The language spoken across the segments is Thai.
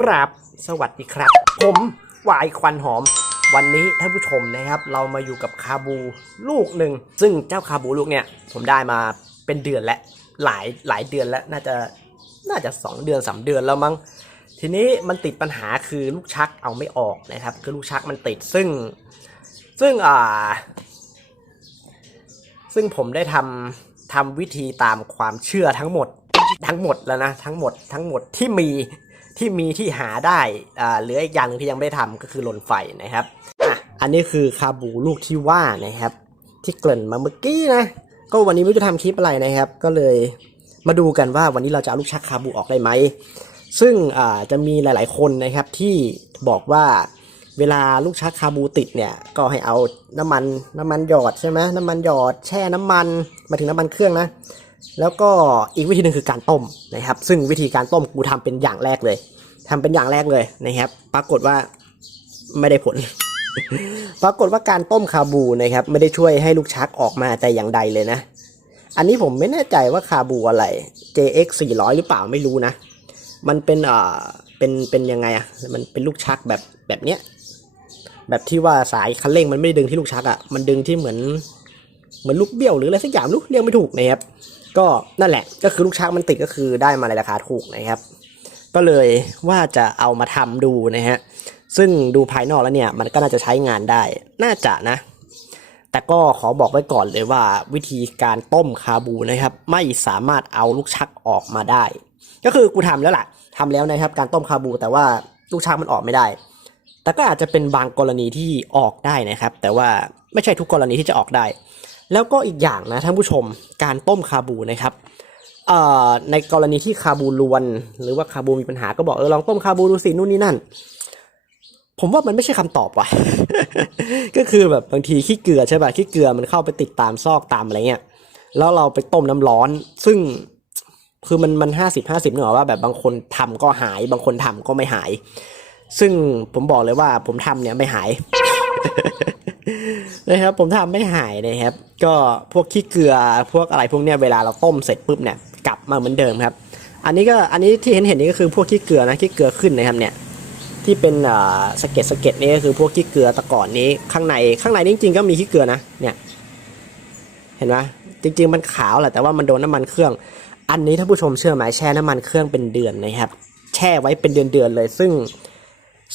กราบสวัสดีครับ ผมวายควันหอม วันนี้ท่านผู้ชมนะครับ เรามาอยู่กับคาบูลูกหนึ่งซึ่งเจ้าคาบูลูกเนี่ย ผมได้มาเป็นเดือนแล้วหลายหลายเดือนแล้วน่าจะน่าจะ 2 เดือน 3 เดือนแล้วมั้งทีนี้มันติดปัญหาคือลูกชักเอาไม่ออกนะครับ คือลูกชักมันติดซึ่ง ซึ่งอ่า ซึ่งผมได้ทำทำวิธีตามความเชื่อทั้งหมดทั้งหมดแล้วนะทั้งหมดทั้งหมดที่มี ที่มีที่หาได้อ่าเหลืออีกอย่างหนึ่งที่ยังไม่ได้ทำก็คือลนไฟนะครับอะอันนี้คือคาบูลูกที่ว่านะครับ ที่เกริ่นมาเมื่อกี้นะก็วันนี้ไม่รู้จะทำคลิปอะไรนะครับ ก็เลยมาดูกันว่าวันนี้เราจะเอาลูกชักคาบูออกได้ไหมซึ่งอ่าจะมีหลาย ๆคนนะครับที่บอกว่าเวลาลูกชักคาบูติดเนี่ยก็ให้เอาน้ำมันน้ำมันหยอดใช่ไหมน้ำมันหยอดแช่น้ำมันมาถึงน้ำมันเครื่องนะ แล้วก็อีกวิธีหนึ่งคือการต้มนะครับ ซึ่งวิธีการต้มกูทำเป็นอย่างแรกเลยทำเป็นอย่างแรกเลยนะครับ ปรากฏว่าไม่ได้ผล ปรากฏว่าการต้มคาบูนะครับ ไม่ได้ช่วยให้ลูกชักออกมาแต่อย่างใดเลยนะ อันนี้ผมไม่แน่ใจว่าคาบูอะไร JX 400 หรือเปล่าไม่รู้นะ มันเป็นเอ่อเป็นเป็นยังไงอะมันเป็นลูกชักแบบแบบเนี้ยแบบที่ว่าสายคันเร่งมันไม่ได้ดึงที่ลูกชักอะมันดึงที่เหมือนเหมือนลูกเบี้ยวหรืออะไรสักอย่างไม่รู้เรียกไม่ถูกนะครับ ก็นั่นแหละก็คือลูกชักมันติดก็คือได้มาในราคาถูกนะครับ ก็เลยว่าจะเอามาทำดูนะฮะซึ่งดูภายนอกแล้วเนี่ยมันก็น่าจะใช้งานได้น่าจะนะ แต่ก็ขอบอกไว้ก่อนเลยว่าวิธีการต้มคาบูนะครับ ไม่สามารถเอาลูกชักออกมาได้ ก็คือกูทำแล้วล่ะทำแล้วนะครับการต้มคาบูแต่ว่าลูกชักมันออกไม่ได้ แต่ก็อาจจะเป็นบางกรณีที่ออกได้นะครับ แต่ว่าไม่ใช่ทุกกรณีที่จะออกได้ แล้วก็อีกอย่างนะท่านผู้ชมการต้มคาบูนะครับในกรณีที่คาบูลวน หรือว่าคาบูมีปัญหาก็บอกเออลองต้มคาบูดูสินู่นนี่นั่น ผมว่ามันไม่ใช่คำตอบว่ะก็คือแบบบางทีขี้เกลือใช่ป่ะขี้เกลือมันเข้าไปติดตามซอกตามอะไรเงี้ยแล้วเราไปต้มน้ำร้อน ซึ่งคือมันมันห้าสิบห้าสิบเนอะว่าแบบบางคนทำก็หาย บางคนทำก็ไม่หาย ซึ่งผมบอกเลยว่าผมทำเนี่ยไม่หาย นะครับ ผมทำไม่หายนะครับ ก็พวกขี้เกลือพวกอะไรพวกเนี้ยเวลาเราต้มเสร็จปุ๊บเนี่ยกลับมาเหมือนเดิมครับ อันนี้ก็อันนี้ที่เห็นเห็นนี่ก็คือพวกขี้เกลือนะขี้เกลือขึ้นนะครับเนี่ยที่เป็นอ่าสะเก็ดสะเก็ดนี่ก็คือพวกขี้เกลือตะก่อนนี้ข้างในข้างในจริงๆก็มีขี้เกลือนะเนี่ยเห็นไหมจริง ๆ มันขาวแหละแต่ว่ามันโดนน้ำมันเครื่อง อันนี้ถ้าผู้ชมเชื่อไหมแช่น้ำมันเครื่องเป็นเดือนนะครับ แช่ไว้เป็นเดือนๆเลย ซึ่ง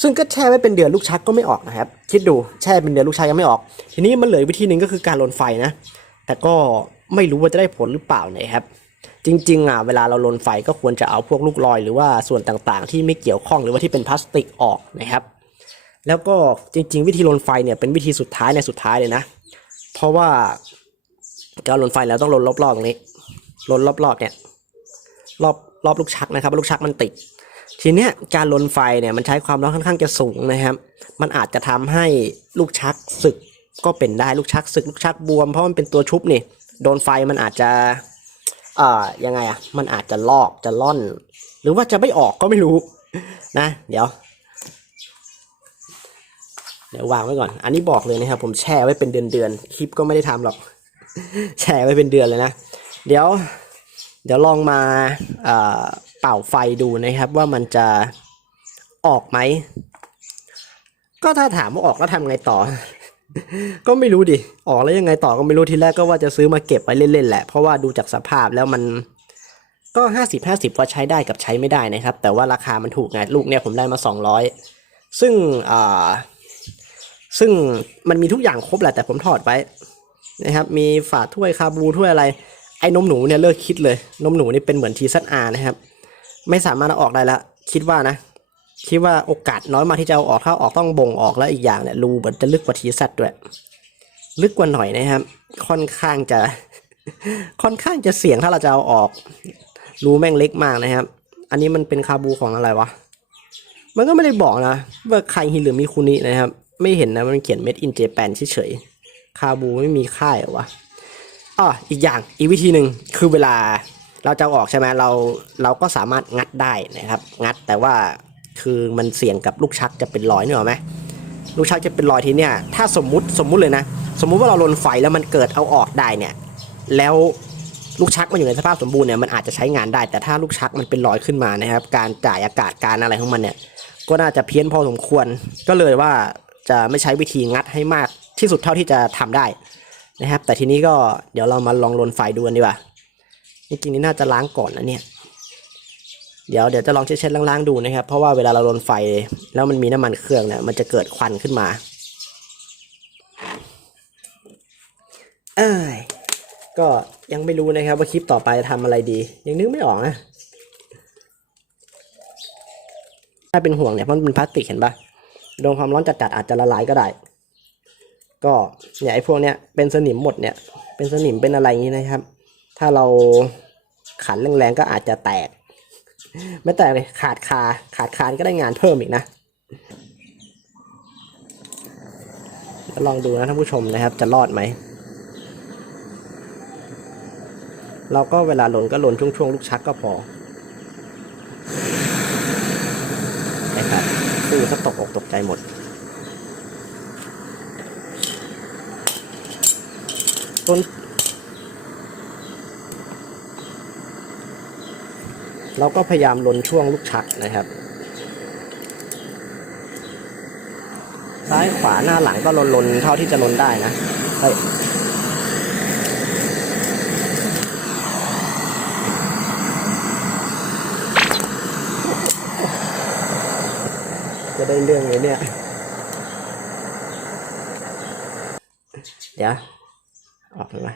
ซึ่งก็แช่ไว้เป็นเดือนลูกชักก็ไม่ออกนะครับ คิดดูแช่เป็นเดือนลูกชักยังไม่ออก ทีนี้มันเหลือวิธีหนึ่งก็คือการลนไฟนะ แต่ก็ไม่รู้ว่าจะได้ผลหรือเปล่านะครับ จริงๆอะเวลาเราลนไฟก็ควรจะเอาพวกลูกลอยหรือว่าส่วนต่างๆ ที่ไม่เกี่ยวข้องหรือว่าที่เป็นพลาสติกออกนะครับ แล้วก็จริง ๆ วิธีลนไฟเนี่ยเป็นวิธีสุดท้ายในสุดท้ายเลยนะ เพราะว่าการลนไฟแล้วต้องลนรอบๆตรงนี้ลนรอบๆเนี่ยรอบรอบลูกชักนะครับลูกชักมันติด ทีเนี้ยการลนไฟเนี่ยมันใช้ความร้อนค่อนข้างจะสูงนะครับ มันอาจจะทำให้ลูกชักสึกก็เป็นได้ลูกชักสึกลูกชักบวมเพราะมันเป็นตัวชุบนี่โดนไฟมันอาจจะเอ่อยังไงอะมันอาจจะลอกจะล่อน หรือว่าจะไม่ออกก็ไม่รู้นะ เดี๋ยว เดี๋ยววางไว้ก่อน อันนี้บอกเลยนะครับผมแช่ไว้เป็นเดือนๆคลิปก็ไม่ได้ทำหรอก แช่ไว้เป็นเดือนเลยนะ เดี๋ยว เดี๋ยวลองมาเอ่อ เป่าไฟดูนะครับว่ามันจะออกไหม ก็ถ้าถามว่าออกแล้วทำไงต่อ ก็ไม่รู้ดิ ออกแล้วยังไงต่อก็ไม่รู้ทีแรกก็ว่าจะซื้อมาเก็บไว้เล่นๆแหละ เพราะว่าดูจากสภาพแล้วมันก็ห้าสิบห้าสิบว่าใช้ได้กับใช้ไม่ได้นะครับ แต่ว่าราคามันถูกไงลูกเนี่ยผมได้มาสองร้อยซึ่งอ่าซึ่งมันมีทุกอย่างครบแหละแต่ผมถอดไว้นะครับ มีฝาถ้วยคาบูถ้วยอะไร ไอ้นมหนูเนี่ยเลิกคิดเลย นมหนูนี่เป็นเหมือนทีซัอานะครับ ไม่สามารถเอาออกได้แล้วคิดว่านะ คิดว่าโอกาสน้อยมากที่จะเอาออกถ้าออกต้องบ่งออกแล้วอีกอย่างเนี่ยรูมันจะลึกกว่าทีซัดด้วย ลึกกว่าหน่อยนะครับ ค่อนข้างจะ ค่อนข้างจะเสี่ยงถ้าเราจะเอาออก รูแม่งเล็กมากนะครับ อันนี้มันเป็นคาบูของอะไรวะมันก็ไม่ได้บอกนะว่าใครฮิหรือมิคุนินะครับ ไม่เห็นนะมันเขียน made in Japan เฉยๆคาบูไม่มีค่ายหรอวะอ๋ออีกอย่างอีกวิธีหนึ่งคือเวลา เราจะออกใช่ไหมเราเราก็สามารถงัดได้นะครับ งัดแต่ว่าคือมันเสี่ยงกับลูกชักจะเป็นรอยเนึกออไหมลูกชักจะเป็นรอยทีเนี่ยถ้าสมมุติสมมุติเลยนะ สมมุติว่าเราลนไฟแล้วมันเกิดเอาออกได้เนี่ย แล้วลูกชักมันอยู่ในสภาพสมบูรณ์เนี่ยมันอาจจะใช้งานได้ แต่ถ้าลูกชักมันเป็นรอยขึ้นมานะครับ การจ่ายอากาศการอะไรของมันเนี่ย ก็น่าจะเพี้ยนพอสมควร ก็เลยว่าจะไม่ใช้วิธีงัดให้มากที่สุดเท่าที่จะทำได้นะครับ แต่ทีนี้ก็เดี๋ยวเรามาลองลนไฟดูกันดีกว่า จริงๆนี่น่าจะล้างก่อนนะเนี่ย เดี๋ยวเดี๋ยวจะลองเช็ดๆล้างๆดูนะครับ เพราะว่าเวลาเราลนไฟแล้วมันมีน้ำมันเครื่องเนี่ยมันจะเกิดควันขึ้นมา เอ้ยก็ยังไม่รู้นะครับว่าคลิปต่อไปจะทำอะไรดี ยังนึกไม่ออกนะถ้าเป็นห่วงเนี่ยเพราะมันเป็นพลาสติกเห็นปะโดนความร้อนจัดๆอาจจะละลายก็ได้ ก็เนี่ยไอ้พวกเนี้ยเป็นสนิมหมดเนี่ย เป็นสนิมเป็นอะไรอย่างนี้นะครับ ถ้าเราขันแรงๆก็อาจจะแตก ไม่แตกเลยขาดคาขาดคานก็ได้งานเพิ่มอีกนะแล้วลองดูนะท่านผู้ชมนะครับ จะรอดไหม เราก็เวลาหล่นก็หล่นช่วงๆ ลูกชักก็พอนะครับคือถ้าตกอกตกใจหมดต้น เราก็พยายามลนช่วงลูกชักนะครับ ซ้ายขวาหน้าหลังก็ลนลนๆเท่าที่จะลนได้นะเฮ้จะได้เรื่องเลยเนี่ย เดี๋ยว ออกเลยไหม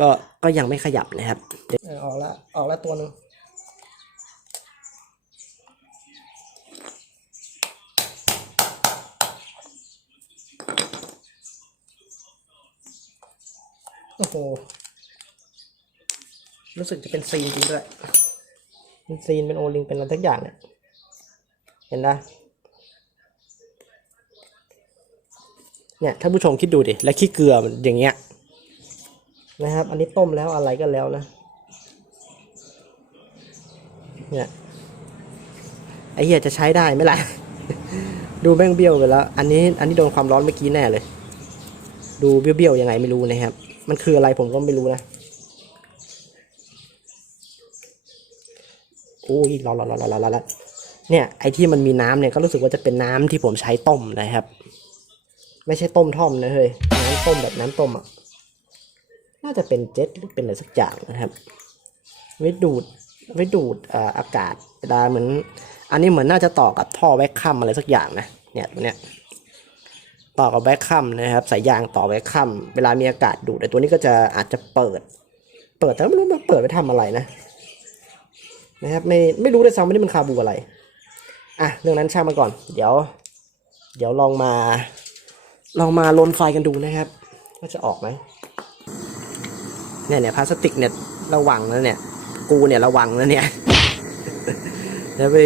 ก็ก็ยังไม่ขยับนะครับเออออกละออกละตัวหนึ่งโอ้โห รู้สึกจะเป็นซีนจริงด้วย เป็นซีน เป็นโอลิง เป็นอะไรทุกอย่างเนี่ย เห็นนะเนี่ยท่านผู้ชมคิดดูดิ และขี้เกลือมันอย่างเงี้ย นะครับ อันนี้ต้มแล้วอะไรก็แล้วนะ เนี่ยไอเหี้ยจะใช้ได้ไหมล่ะ ดูแม่งเบี้ยวไปแล้ว อันนี้ อันนี้โดนความร้อนเมื่อกี้แน่เลย ดูเบี้ยวๆยังไงไม่รู้นะครับ มันคืออะไรผมก็ไม่รู้นะโอ้ยร้อนร้อนร้อนร้อนร้อนเนี่ยไอที่มันมีน้ำเนี่ยก็รู้สึกว่าจะเป็นน้ำที่ผมใช้ต้มนะครับ ไม่ใช่ต้มท่อมนะเฮ้ยน้ำต้มแบบน้ำต้มอะ น่าจะเป็นเจ็ตหรือเป็นอะไรสักอย่างนะครับ ไว้ดูดไว้ดูดออากาศเวลาเหมือน อันนี้เหมือนน่าจะต่อกับท่อแวคคัมอะไรสักอย่างนะเนี่ยตัวเนี้ยต่อกับแวคคัมนะครับสายยางต่อแวคคัมเวลามีอากาศดูดไอ้ตัวนี้ก็จะอาจจะเปิด เปิดแต่ไม่รู้มันเปิดไปทำอะไรนะนะครับไม่ไม่รู้ด้วยซ้ำว่านี่มันคาบูอะไรอะเรื่องนั้นช่างมาก่อน เดี๋ยว เดี๋ยวลองมา ลองมาลนไฟกันดูนะครับ ว่าจะออกไหม เนี่ยเนี่ยพลาสติกเนี่ยระวังนะเนี่ย กูเนี่ยระวังนะเนี่ยแล้วไป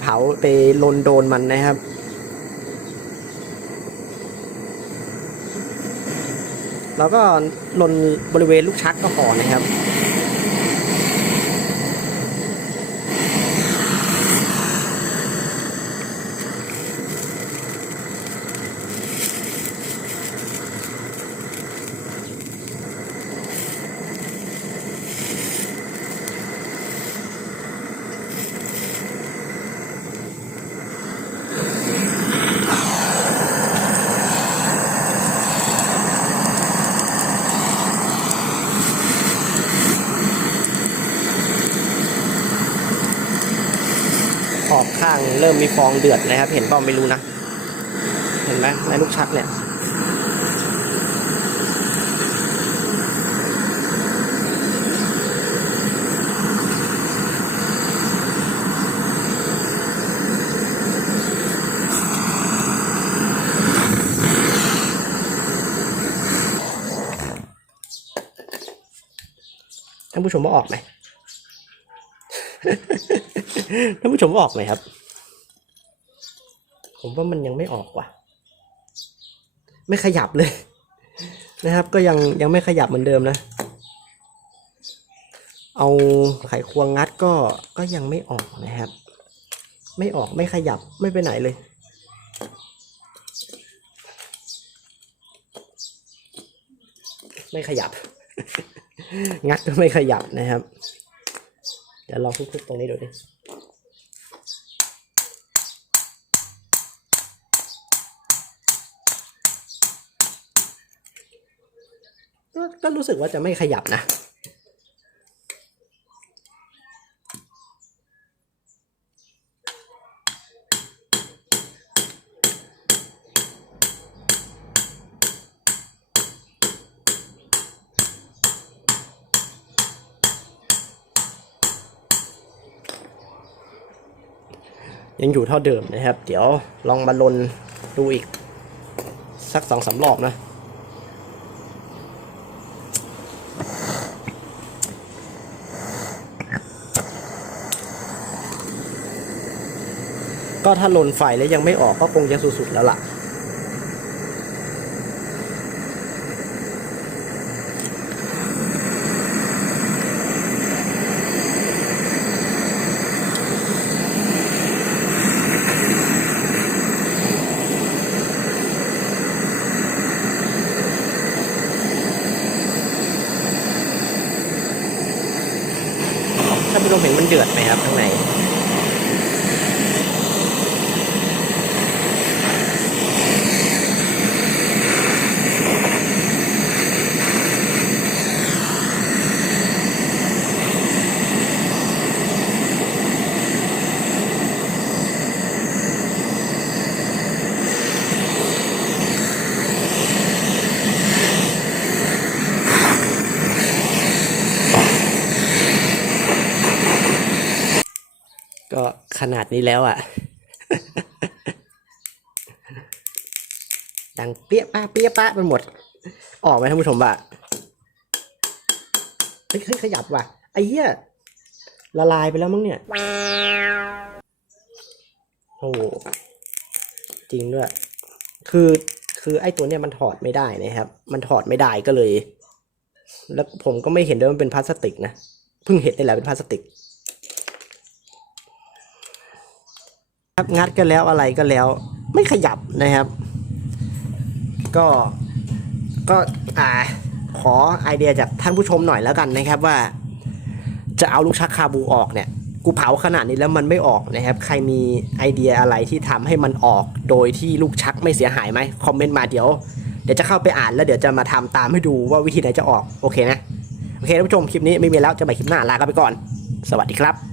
เผาไปลนโดนมันนะครับแล้วก็ลนบริเวณลูกชักก็พอนะครับ งเริ่มมีฟองเดือดนะครับ เห็นเปล่าไม่รู้นะ เห็นไหมในลูกชักเนี่ยท่านผู้ชมว่าออกไหมท่านผู้ชมว่าออกไหมครับ ผมว่ามันยังไม่ออกว่ะ ไม่ขยับเลย นะครับ ก็ยังยังไม่ขยับเหมือนเดิมนะ เอาไขควงงัดก็ก็ยังไม่ออกนะครับ ไม่ออกไม่ขยับไม่ไปไหนเลยไม่ขยับ งัดก็ไม่ขยับนะครับ เดี๋ยวลองทุบๆตรงนี้ดูดิ ก็รู้สึกว่าจะไม่ขยับนะ ยังอยู่เท่าเดิมนะครับ เดี๋ยวลองมาลนดูอีก สักสองสามรอบนะ ก็ถ้าลนไฟแล้วยังไม่ออกก็คงจะสุดๆแล้วล่ะท่านผู้ชมเห็นมันเดือดไหมครับข้างใน ก็ ขนาดนี้แล้วอะ ดังเปี้ยป้าเปี้ยป้าไปหมด ออกไหมท่านผู้ชมบ่ะเฮ้ยขยับว่ะไอ้เหี้ยละลายไปแล้วมั้งเนี่ย โอ้โหจริงด้วย คือคือไอ้ตัวเนี้ยมันถอดไม่ได้นะครับ มันถอดไม่ได้ก็เลย แล้วผมก็ไม่เห็นด้วยว่ามันเป็นพลาสติกนะ เพิ่งเห็นได้แหละเป็นพลาสติก ครับงัดก็แล้วอะไรก็แล้ว ไม่ขยับนะครับ ก็ก็อ่าขอไอเดียจากท่านผู้ชมหน่อยแล้วกันนะครับว่า จะเอาลูกชักคาบูออกเนี่ย กูเผาขนาดนี้แล้วมันไม่ออกนะครับ ใครมีไอเดียอะไรที่ทำให้มันออกโดยที่ลูกชักไม่เสียหายไหมคอมเมนต์มาเดี๋ยวเดี๋ยวจะเข้าไปอ่านแล้วเดี๋ยวจะมาทำตามให้ดูว่าวิธีไหนจะออกโอเคนะโอเคท่านผู้ชมคลิปนี้ไม่มีแล้วจะไปคลิปหน้าลากันไปก่อน สวัสดีครับ